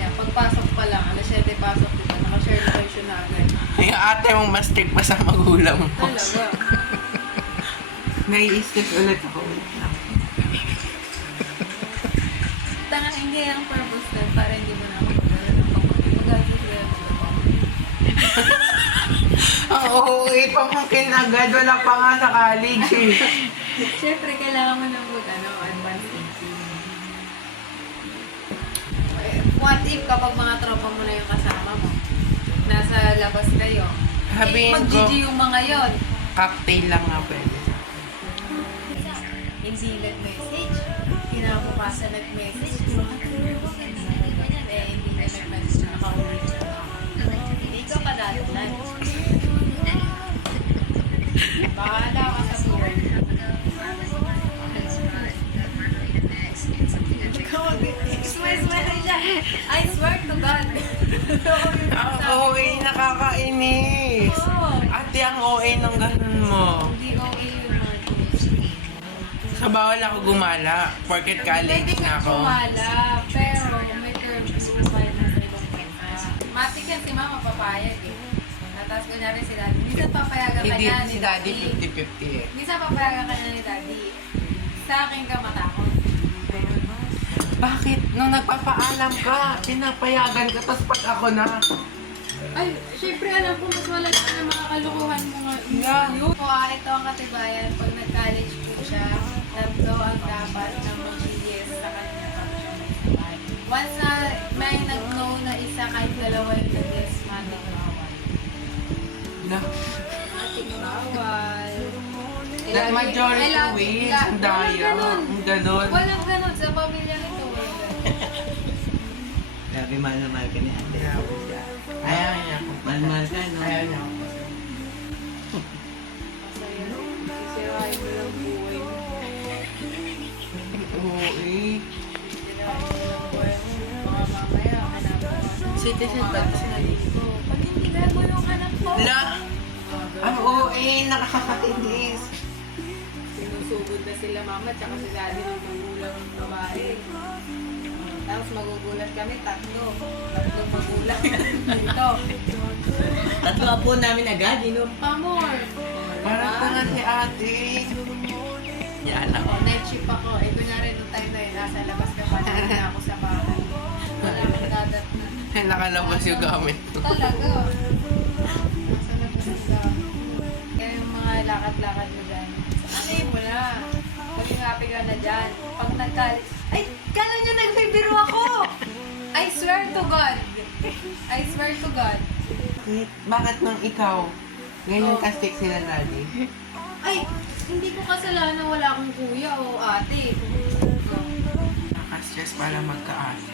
niya. Pagpasok pa lang, alas 7 pasok, diba? Naka-share location na agad. Yung ate mong mas strict pa sa magulang mo. Talaga. Nai-stress ulit ako. Tangan, hindi ang purpose na para hindi mo na ako magdala ng pamangkin. Mag-adjust ko yung Oo, pamangkin agad. Wala pa nga sa college eh. Siyempre, kailangan mo ng advanced thinking. What if kapag mga tropa mo na yung kasama mo, nasa labas kayo, Sabihin ko, mag-GG yung mga yon. cocktail lang nga pwede. Hindi nag-message. Kinabukasan nag-message. Hindi na nag-message na nakauwi. Hindi ka pa dalunan. Bahala ka sa buhay. Smile siya. I swear to God. Ang OA nakakainis. Oo. Ate, ang OA ng ganun mo. Hindi okay yun, Martin. Sa bawal ako gumala. Porket college Pwede na kang ako. sumala, pero may curfew kayo na sa ibang bansa. Matik yan si Mama papayag eh. Tapos kunyari si Daddy. Minsan papayagan ka Hindi, niya ni si Daddy Daddy. 50-50 eh. Minsan papayagan ka niya ni Daddy. Sa akin ka matakot. Bakit? Nung nagpapaalam ka, pinapayagan ka, tapos pag ako na. Ay, syempre alam ko mas wala na mga kalukuhan mo nga. Yeah. Yun. Ito ang katibayan. Pag nag-college po siya, tatlo ang dapat na mag-GS sa kanya pag siya may sabay. Once na may nag-know na isa kahit dalawa yung nag-GS, matik bawal. Na, Matik bawal. that majority wins. Ang daya. Ang ganon. Walang ganon. Sa pamilya nito, walang ganon. Grabe, mahal na mahal ka ni ate. Ayaw niya ako. Mahal ka, no? Ayaw niya ako. Masaya. Sisirain mo lang buhay mo. Oo eh. Sisirain mo lang buhay mo. Baka mamaya, hanapin mo. Citizen ba? Pag hindi gago yung anak ko. La! Ang OA, nakakatinis. Sinusugod na sila mama tsaka si daddy ng magulang ng babae. Tapos magugulat kami, tatlo. Tatlo magulang. Dito. Tatlo apo namin agad, inom. Pamor. Parang tanga si ate. Yan ako. Night shift ako. Eh, kunyari nung time na yun, nasa labas ka pa na ako sa bahay. Wala akong dadat na. Ay, nakalabas yung gamit ko. Talaga. Nasa labas ka. Kaya yung mga lakad-lakad mo dyan. Ano mo na? Maging happy ka na dyan. Pag nagkalit, ay, kala niya nagbibiro ako! I swear to God. I swear to God. Bakit nung ikaw, ganyan Oh. kastik sila daddy? Ay, hindi ko kasalanan wala akong kuya o ate. Nakastress para magka-ate.